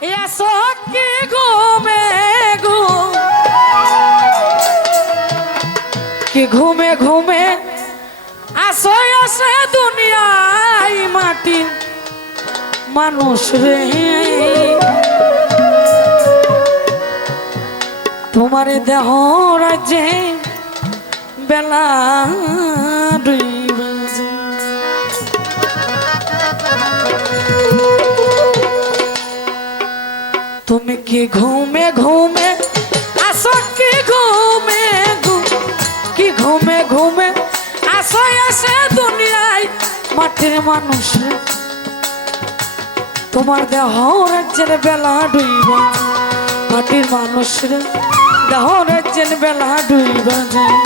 এসো কি ঘুমে ঘুম কি ঘুমে ঘুমে আসো, আসে দুনিয়ায় মাটির মানুষ রে। তোমার দেহ রাজ্যে বেলা কি ঘুমে ঘুমে আসো কি ঘুমে কি ঘুমে ঘুমে আসো আসে দুনিয়ায় মাটির মানুষ তোমার দেহ রাজ্যের বেলা ডুইবা, মাটির মানুষ দেহ রাজ্যের বেলা ডুইবা যায়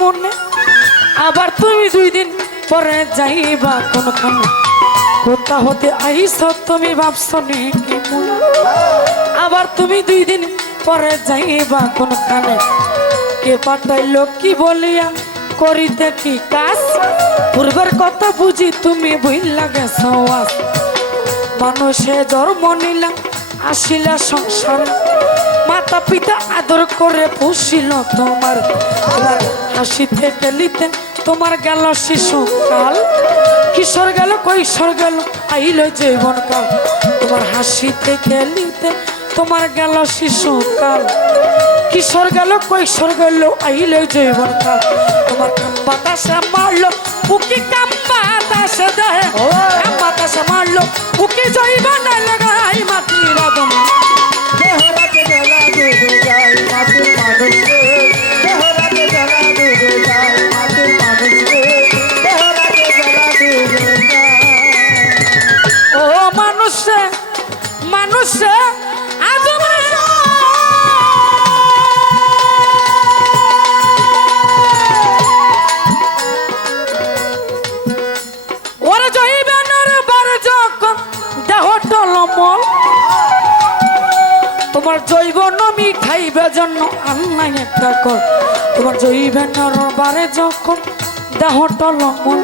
মনে আবার তুমি দুই দিন পরে যাইবা কোনখানে। কোথা হতে আইছো তুমি ভাবছ নি কি মনে আবার তুমি দুই দিন পরে যাইবা কোনখানে। কে পাঠাইলো কি বলিয়া, করিতে কি কাজ? পূর্বের কথা বুঝি তুমি বইলা গেছো মানুষে জন্ম নিলা আসিলা সংসার। মাতা পিতা আদর করে পুষিল তোমার হাসিতে গেলিতে তোমার গেল শিশুকাল কিশোর গেল, কৈশোর গেল, আইল জীবন কাল। তোমার হাসিতে গেলিতে তোমার গেল শিশুকাল কিশোর গেল, কৈশোর গেল, আইল জীবন কাল। তোমার কাম বাতাসে মারলো, উকি কাম বাতাসে দেয় বাতাসে মারলো উকি জৈবা না লাগাই মাটির আদম জৈব নমি খাইবে জন্য আন্নাই একটা কর। তোমার জৈবানের বারে যখন দেহ টলমল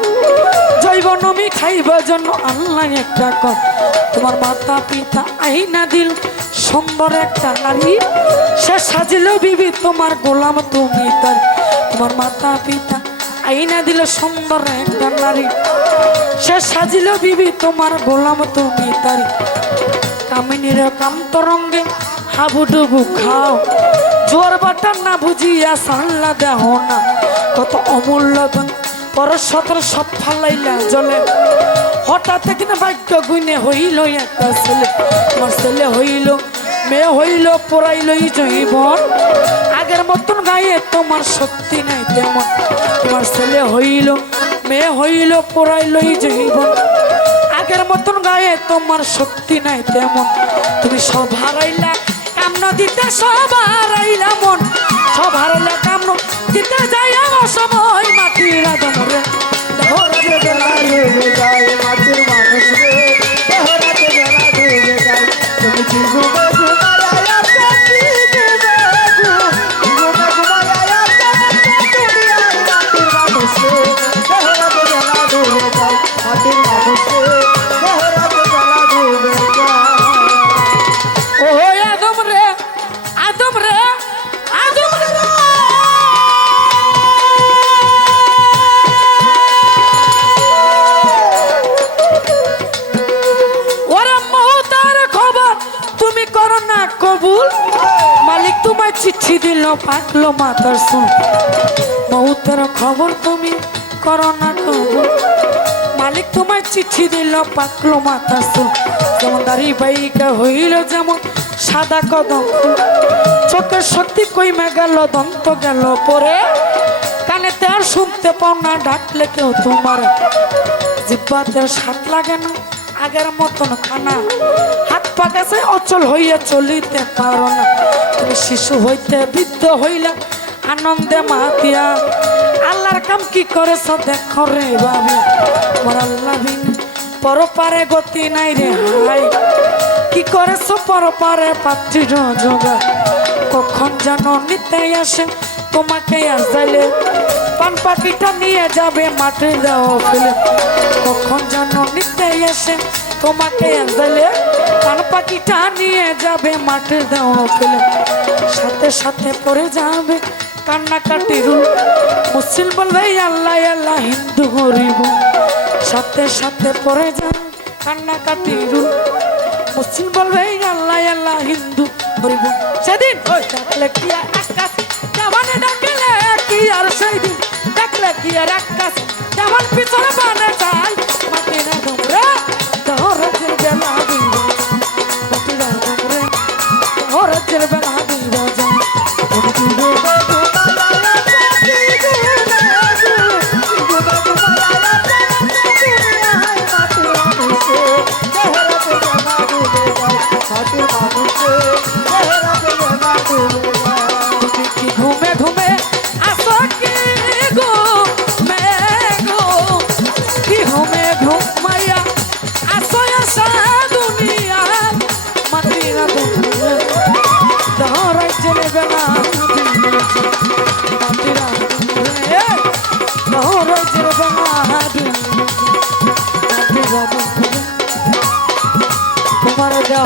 জৈব নমি খাইবে জন্য আল্লাহ একটা কর। তোমার মাতা পিতা আইনা দিল সুন্দর একটা নারী, সে সাজিল বিবি তোমার গোলাম তুমি তার। তোমার মাতা পিতা আইনা দিল সুন্দর একটা নারী, সে সাজিল বিবি তোমার গোলাম তুমি তার। কামিনীর কাম তরঙ্গে হাবুডুবু খাও। জোর বাটার না বুঝিয়া সাল্লা দেহ না। কত অমূল্য ধন পরশতর সব ফালাইলা জলে হঠাৎ কিনা ভাগ্য গুনে হইল একটা ছেলে। তোমার ছেলে হইল, মেয়ে হইল, পড়াইলই জৈবন। আগের মতন গায়ে তোমার শক্তি নাই তেমন। তোমার ছেলে হইল, মেয়ে হইল, পড়াইলই জৈবন। আগের মতন গায়ে তোমার শক্তি নাই তেমন। তুমি সব হারাইলা কামন সবার সব হারাইলা মন সব হারাইলা কামন দিতে যাই আমার সময় মাটির আদম চিঠি দিল পাকলো মাতার শুন মহুতের খবর তুমি করো না মালিক তোমায় চিঠি দিল পাকলো মাতার শুন যেমন দাড়ি বাইকা হইল যেমন সাদা কদম। চোখের শক্তি কইমে গেল, দন্ত গেল পরে। কানেতে আর শুনতে পাও না, ডাকলে কেউ তোমার। জিব্বাতে স্বাদ লাগে না, আগের মতন খানা। অচল হইয়া চলিতে পারো না। তুমি শিশু হইতে বৃদ্ধ হইলা, আনন্দে মাতিয়া। আল্লাহর কাম কি করেছ দেখো রে বাবি। আমার আল্লাহ বিন পরপারে গতি নাই রে হাই। কি করেছ পরপারে পাত্রীর জোগা কখন যেন নিতে আসে তোমাকে আর যাইলে পান পাখিটা নিয়ে যাবে মাঠে দাও ফেলে। কখন যেন নিতে আসে তোমাকে আর যাইলে পান পাখিটা নিয়ে যাবে মাঠে দাও ফেলে সাথে সাথে পড়ে যাবে রুল মুসলিম বলবে, আল্লাহ আল্লাহ, হিন্দু গরিব। সাথে সাথে পড়ে যাবে রুল মুসলিম বলবে, আল্লাহ আল্লাহ, হিন্দু হরিব সেদিন ওই ডাকলে কি আর আকাশ তেমন ডাকলে কি আর সেই দিন। ডাকলে কি আর আকাশ তেমন পিছনে বানে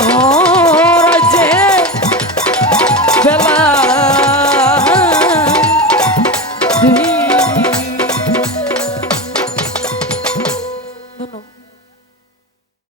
দেহ